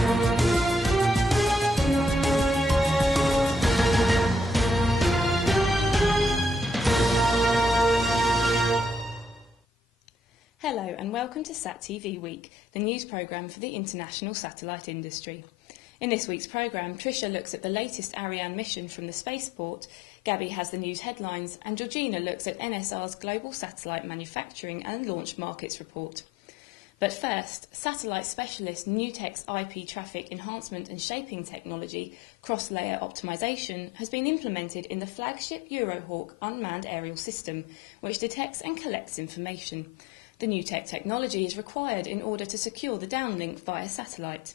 Hello and welcome to SatTV Week, the news programme for the international satellite industry. In this week's programme, Tricia looks at the latest Ariane mission from the spaceport, Gabby has the news headlines, and Georgina looks at NSR's Global Satellite Manufacturing and Launch Markets Report. But first, satellite specialist NewTek's IP traffic enhancement and shaping technology, cross-layer optimization, has been implemented in the flagship Eurohawk unmanned aerial system, which detects and collects information. The NewTek technology is required in order to secure the downlink via satellite.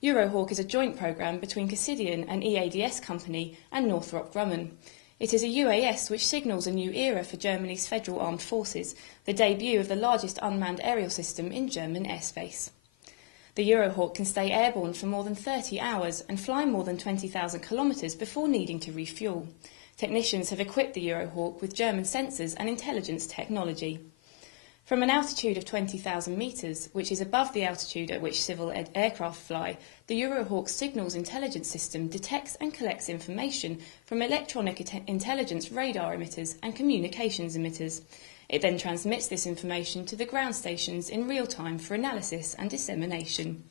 Eurohawk is a joint programme between Cassidian, an EADS company, and Northrop Grumman. It is a UAS which signals a new era for Germany's federal armed forces, the debut of the largest unmanned aerial system in German airspace. The Eurohawk can stay airborne for more than 30 hours and fly more than 20,000 kilometres before needing to refuel. Technicians have equipped the Eurohawk with German sensors and intelligence technology. From an altitude of 20,000 metres, which is above the altitude at which civil aircraft fly, the Eurohawk's signals intelligence system detects and collects information from electronic intelligence radar emitters and communications emitters. It then transmits this information to the ground stations in real time for analysis and dissemination.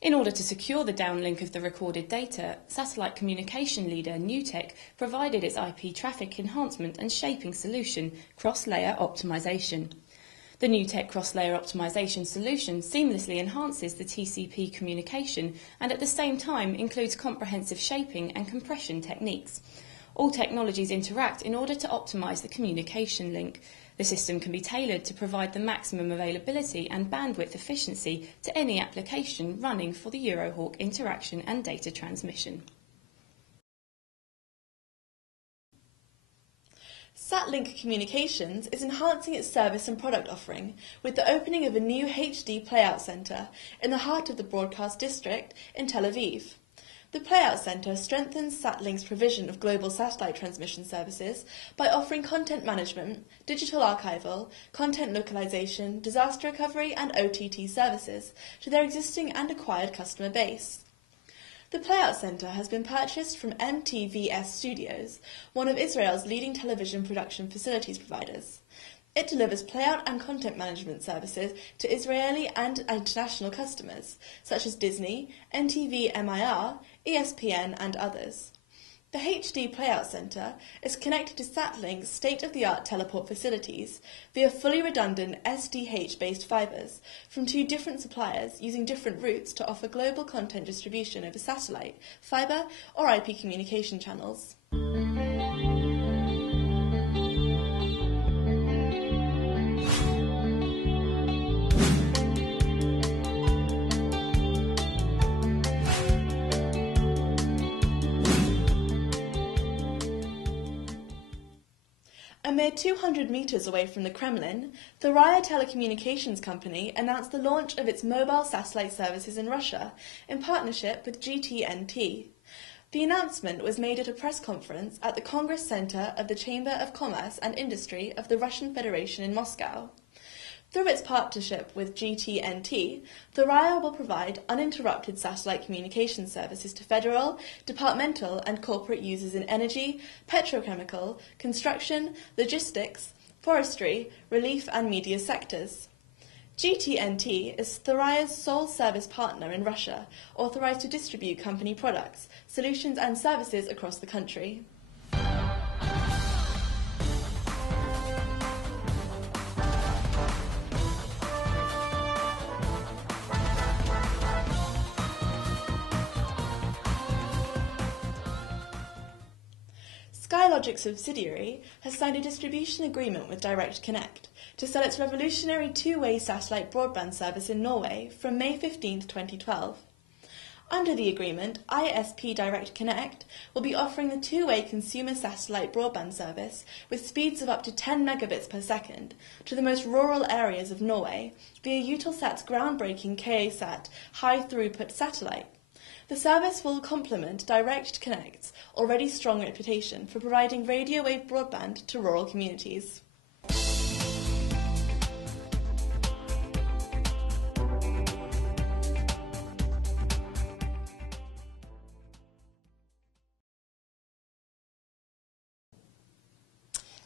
In order to secure the downlink of the recorded data, satellite communication leader NewTek provided its IP traffic enhancement and shaping solution, cross-layer optimization. The NewTek cross-layer optimization solution seamlessly enhances the TCP communication and at the same time includes comprehensive shaping and compression techniques. All technologies interact in order to optimize the communication link. The system can be tailored to provide the maximum availability and bandwidth efficiency to any application running for the Eurohawk interaction and data transmission. SatLink Communications is enhancing its service and product offering with the opening of a new HD Playout Centre in the heart of the broadcast district in Tel Aviv. The Playout Centre strengthens SatLink's provision of global satellite transmission services by offering content management, digital archival, content localization, disaster recovery and OTT services to their existing and acquired customer base. The Playout Centre has been purchased from MTVS Studios, one of Israel's leading television production facilities providers. It delivers playout and content management services to Israeli and international customers, such as Disney, MTV MIR, ESPN and others. The HD Playout Centre is connected to SatLink's state-of-the-art teleport facilities via fully redundant SDH-based fibres from two different suppliers using different routes to offer global content distribution over satellite, fibre or IP communication channels. A mere 200 metres away from the Kremlin, Thuraya Telecommunications Company announced the launch of its mobile satellite services in Russia in partnership with GTNT. The announcement was made at a press conference at the Congress Center of the Chamber of Commerce and Industry of the Russian Federation in Moscow. Through its partnership with GTNT, Thuraya will provide uninterrupted satellite communication services to federal, departmental and corporate users in energy, petrochemical, construction, logistics, forestry, relief and media sectors. GTNT is Thuraya's sole service partner in Russia, authorized to distribute company products, solutions and services across the country. Skylogic subsidiary has signed a distribution agreement with Direct Connect to sell its revolutionary two-way satellite broadband service in Norway from May 15, 2012. Under the agreement, ISP Direct Connect will be offering the two-way consumer satellite broadband service with speeds of up to 10 megabits per second to the most rural areas of Norway via Eutelsat's groundbreaking KA-SAT high-throughput satellite. The service will complement Direct Connect's already strong reputation for providing radio wave broadband to rural communities.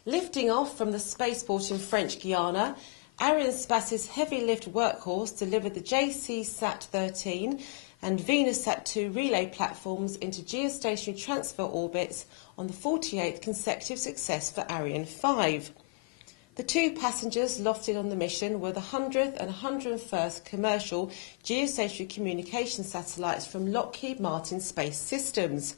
Lifting off from the spaceport in French Guiana, Arianespace's heavy lift workhorse delivered the JC-Sat-13 and Venus-Sat-2 relay platforms into geostationary transfer orbits on the 48th consecutive success for Ariane 5. The two passengers lofted on the mission were the 100th and 101st commercial geostationary communication satellites from Lockheed Martin Space Systems.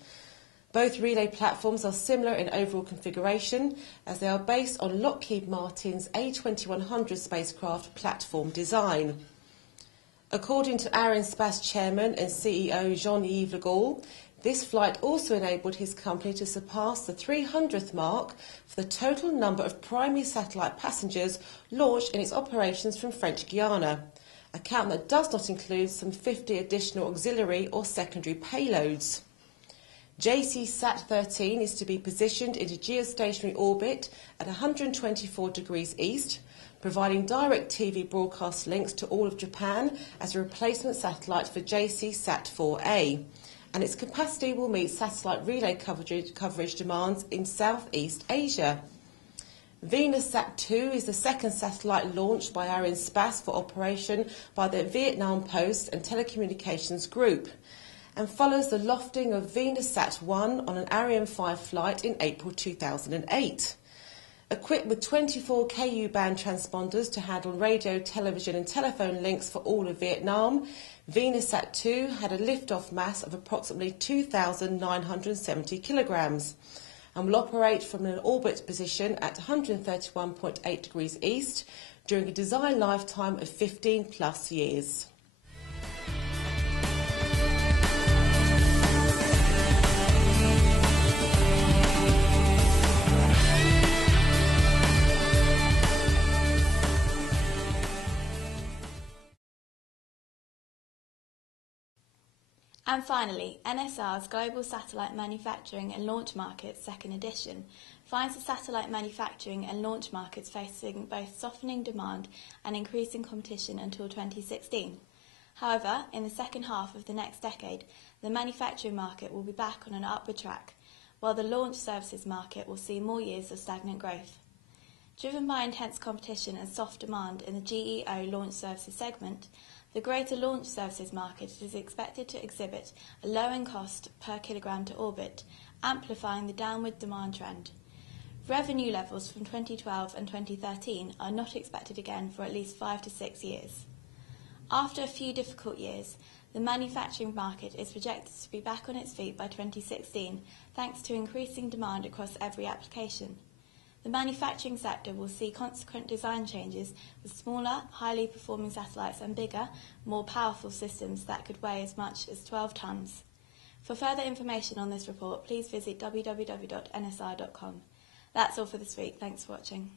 Both relay platforms are similar in overall configuration, as they are based on Lockheed Martin's A2100 spacecraft platform design. According to Arianespace Chairman and CEO Jean-Yves Le Gall, this flight also enabled his company to surpass the 300th mark for the total number of primary satellite passengers launched in its operations from French Guiana, a count that does not include some 50 additional auxiliary or secondary payloads. JC-Sat-13 is to be positioned into geostationary orbit at 124 degrees east, providing direct TV broadcast links to all of Japan as a replacement satellite for JC-Sat-4A, and its capacity will meet satellite relay coverage demands in Southeast Asia. Venus-Sat-2 is the second satellite launched by Arianespace for operation by the Vietnam Post and Telecommunications Group, and follows the lofting of Venus-Sat-1 on an Ariane 5 flight in April 2008. Equipped with 24 Ku band transponders to handle radio, television and telephone links for all of Vietnam, Venus-Sat-2 had a liftoff mass of approximately 2,970 kilograms and will operate from an orbit position at 131.8 degrees east during a design lifetime of 15 plus years. And finally, NSR's Global Satellite Manufacturing and Launch Markets Second Edition finds the satellite manufacturing and launch markets facing both softening demand and increasing competition until 2016. However, in the second half of the next decade, the manufacturing market will be back on an upward track, while the launch services market will see more years of stagnant growth. Driven by intense competition and soft demand in the GEO launch services segment, the greater launch services market is expected to exhibit a low cost per kilogram to orbit, amplifying the downward demand trend. Revenue levels from 2012 and 2013 are not expected again for at least 5 to 6 years. After a few difficult years, the manufacturing market is projected to be back on its feet by 2016, thanks to increasing demand across every application. The manufacturing sector will see consequent design changes with smaller, highly performing satellites and bigger, more powerful systems that could weigh as much as 12 tonnes. For further information on this report, please visit www.nsr.com. That's all for this week. Thanks for watching.